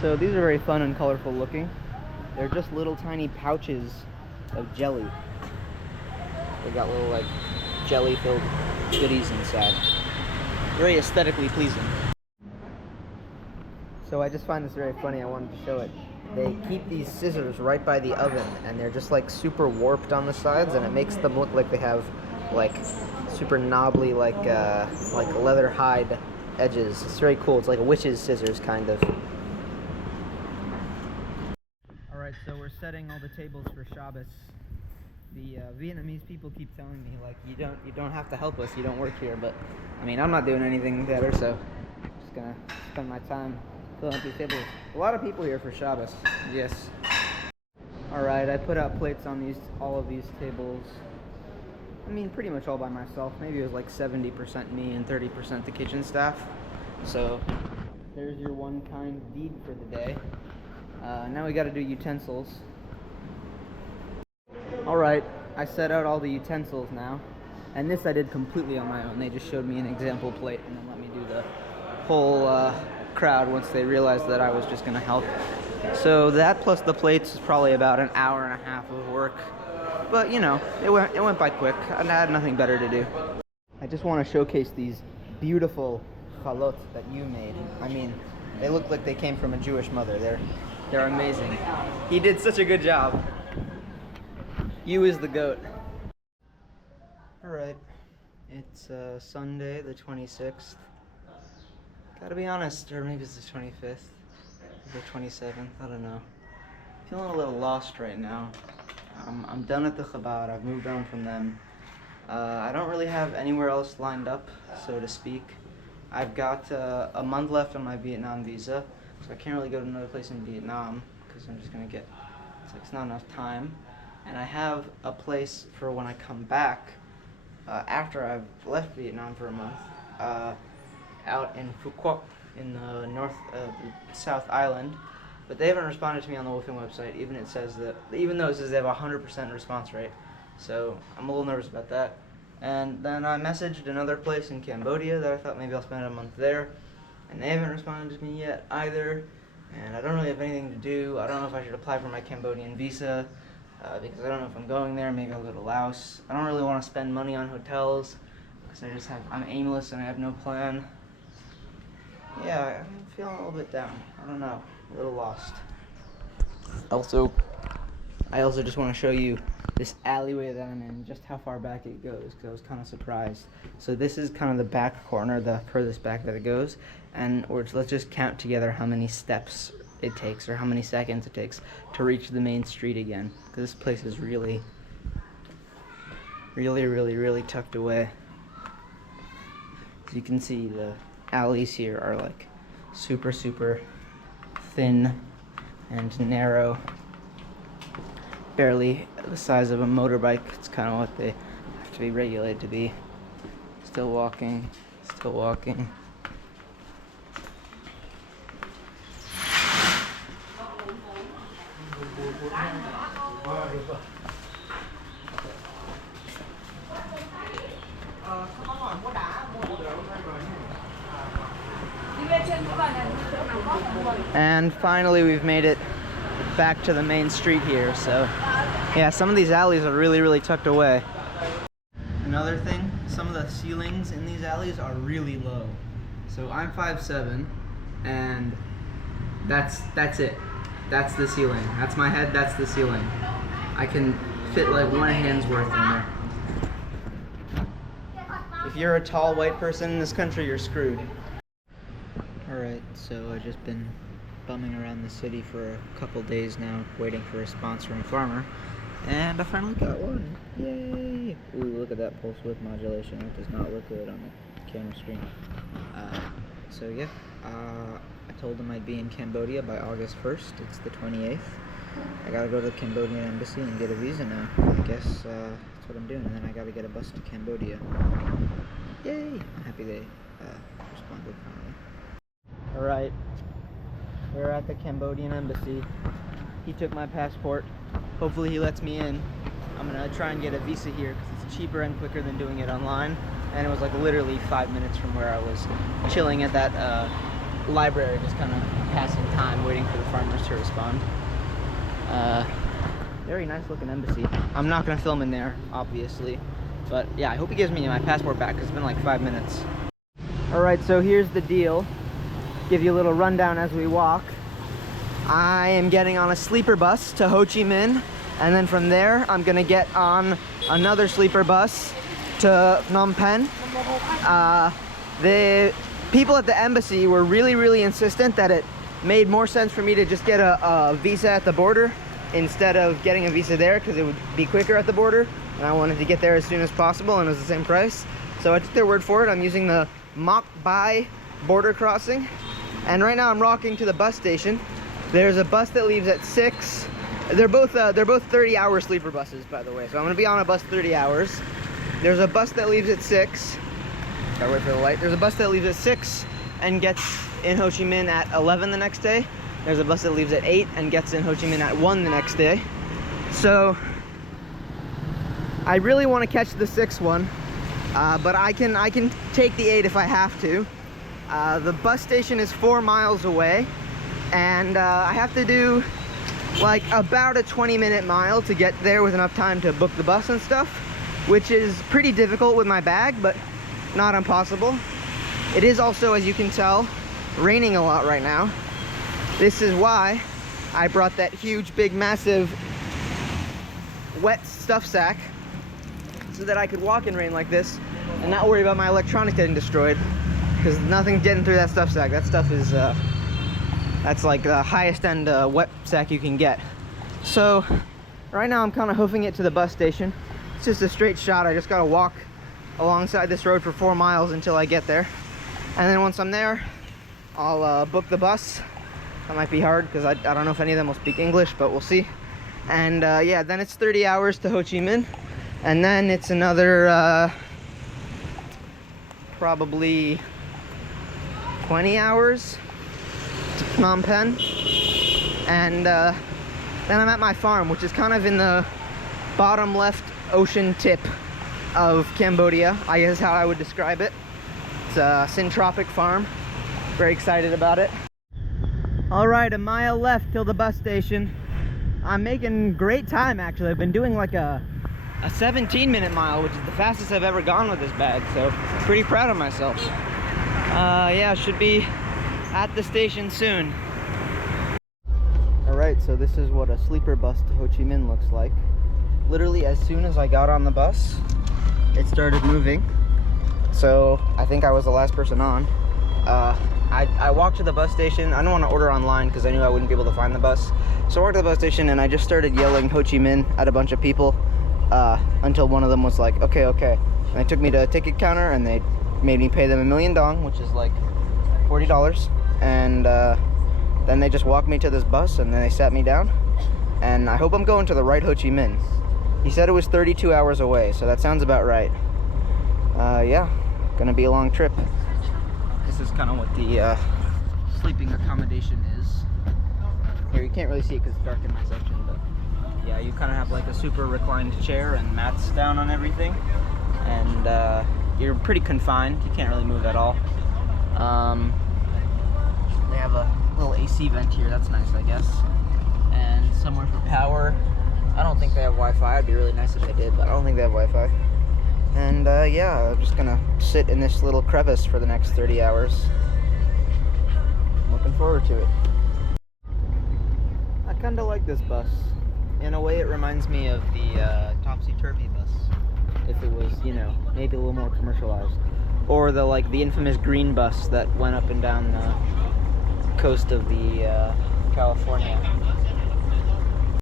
So these are very fun and colorful looking. They're just little tiny pouches of jelly. They got little like jelly filled goodies inside. Very aesthetically pleasing. So I just find this very funny. I wanted to show it. They keep these scissors right by the oven, and they're just like super warped on the sides, and it makes them look like they have like super knobbly like leather hide edges. It's very cool. It's like a witch's scissors kind of. All right, so we're setting all the tables for Shabbos. The Vietnamese people keep telling me like you don't have to help us. You don't work here, but I mean I'm not doing anything better, so I'm just gonna spend my time filling up these tables. A lot of people here for Shabbos. Yes. All right, I put out plates on all of these tables. I mean, pretty much all by myself. Maybe it was like 70% me and 30% the kitchen staff. So there's your one kind deed for the day. Now we got to do utensils. All right, I set out all the utensils now, and this I did completely on my own. They just showed me an example plate and then let me do the whole crowd once they realized that I was just gonna help. So that plus the plates is probably about an hour and a half of work, but you know, it went by quick, and I had nothing better to do. I just want to showcase these beautiful chalot that you made. I mean, they look like they came from a Jewish mother. They're amazing. He did such a good job. You is the goat. All right, it's Sunday the 26th. Gotta be honest, or maybe it's the 25th, the 27th, I don't know. Feeling a little lost right now. I'm done at the Chabad, I've moved on from them. I don't really have anywhere else lined up, so to speak. I've got a month left on my Vietnam visa, so I can't really go to another place in Vietnam, because I'm just gonna it's not enough time. And I have a place for when I come back, after I've left Vietnam for a month, out in Phu Quoc in the South Island, but they haven't responded to me on the Wolfing website. Even though it says they have a 100% response rate, so I'm a little nervous about that. And then I messaged another place in Cambodia that I thought maybe I'll spend a month there, and they haven't responded to me yet either. And I don't really have anything to do. I don't know if I should apply for my Cambodian visa because I don't know if I'm going there. Maybe I'll go to Laos. I don't really want to spend money on hotels because I'm aimless and I have no plan. Yeah, I'm feeling a little bit down. I don't know, a little lost. I also just want to show you this alleyway that I'm in, just how far back it goes, because I was kind of surprised. So this is kind of the back corner, the furthest back that it goes, and let's just count together how many steps it takes, or how many seconds it takes to reach the main street again, because this place is really tucked away. As you can see, the alleys here are like super thin and narrow, barely the size of a motorbike. It's kind of what they have to be regulated to be. Still walking. And finally we've made it back to the main street here. So yeah, some of these alleys are really tucked away. Another thing, some of the ceilings in these alleys are really low. So I'm 5'7", and that's it. That's the ceiling. That's my head, that's the ceiling. I can fit like one hand's worth in there. If you're a tall white person in this country, you're screwed. Alright, so I've just been bumming around the city for a couple days now, waiting for a sponsoring farmer, and I finally got one. Yay! Ooh, look at that pulse width modulation. That does not look good on the camera screen. So yeah, I told them I'd be in Cambodia by August 1st. It's the 28th. I gotta go to the Cambodian embassy and get a visa now. I guess that's what I'm doing, and then I gotta get a bus to Cambodia. Yay! I'm happy they responded finally. Alright, we're at the Cambodian embassy. He took my passport. Hopefully he lets me in. I'm gonna try and get a visa here because it's cheaper and quicker than doing it online. And it was like literally 5 minutes from where I was chilling at that library, just kind of passing time, waiting waiting for the farmers to respond. Very nice looking embassy. I'm not gonna film in there, obviously. But yeah, I hope he gives me my passport back because it's been like 5 minutes. All right, so here's the deal. Give you a little rundown as we walk. I am getting on a sleeper bus to Ho Chi Minh, and then from there, I'm gonna get on another sleeper bus to Phnom Penh. The people at the embassy were really insistent that it made more sense for me to just get a visa at the border instead of getting a visa there, because it would be quicker at the border, and I wanted to get there as soon as possible, and it was the same price. So I took their word for it. I'm using the Mok Bai border crossing, and right now I'm walking to the bus station. There's a bus that leaves at 6. They're both 30-hour sleeper buses, by the way, so I'm gonna be on a bus 30 hours. There's a bus that leaves at 6. Gotta wait for the light. There's a bus that leaves at 6 and gets in Ho Chi Minh at 11 the next day. There's a bus that leaves at 8 and gets in Ho Chi Minh at 1 the next day. So I really want to catch the 6 one, but I can take the 8 if I have to. The bus station is 4 miles away, and I have to do like about a 20-minute mile to get there with enough time to book the bus and stuff, which is pretty difficult with my bag, but not impossible. It is also, as you can tell, raining a lot right now. This is why I brought that huge, big, massive wet stuff sack, so that I could walk in rain like this and not worry about my electronics getting destroyed, because nothing's getting through that stuff sack. That stuff is that's like the highest end wet sack you can get. So right now I'm kind of hoofing it to the bus station. It's just a straight shot. I just gotta walk alongside this road for 4 miles until I get there, and then once I'm there, I'll book the bus. That might be hard because I don't know if any of them will speak English, but we'll see. And yeah, then it's 30 hours to Ho Chi Minh, and then it's another probably 20 hours to Phnom Penh, and then I'm at my farm, which is kind of in the bottom left ocean tip of Cambodia, I guess how I would describe it. It's a syntropic farm. Very excited about it. All right, a mile left till the bus station. I'm making great time, actually. I've been doing like a 17-minute mile, which is the fastest I've ever gone with this bag, so pretty proud of myself. Yeah, should be at the station soon. All right, so this is what a sleeper bus to Ho Chi Minh looks like. Literally, as soon as I got on the bus, it started moving. So I think I was the last person on. I walked to the bus station. I didn't want to order online because I knew I wouldn't be able to find the bus. So I walked to the bus station and I just started yelling Ho Chi Minh at a bunch of people until one of them was like, okay. And they took me to a ticket counter and they made me pay them $1 million dong, which is like $40. And then they just walked me to this bus and then they sat me down. And I hope I'm going to the right Ho Chi Minh. He said it was 32 hours away, so that sounds about right. Yeah, gonna be a long trip. This is kind of what the sleeping accommodation is. Here, you can't really see it because it's dark in my section, but yeah, you kind of have like a super reclined chair and mats down on everything, and you're pretty confined. You can't really move at all. They have a little AC vent here. That's nice, I guess. And somewhere for power. I don't think they have Wi-Fi. It'd be really nice if they did, but I don't think they have Wi-Fi. And yeah, I'm just gonna sit in this little crevice for the next 30 hours. I'm looking forward to it. I kinda like this bus. In a way, it reminds me of the Topsy-Turvy bus. If it was, you know, maybe a little more commercialized. Or the infamous green bus that went up and down the coast of the California.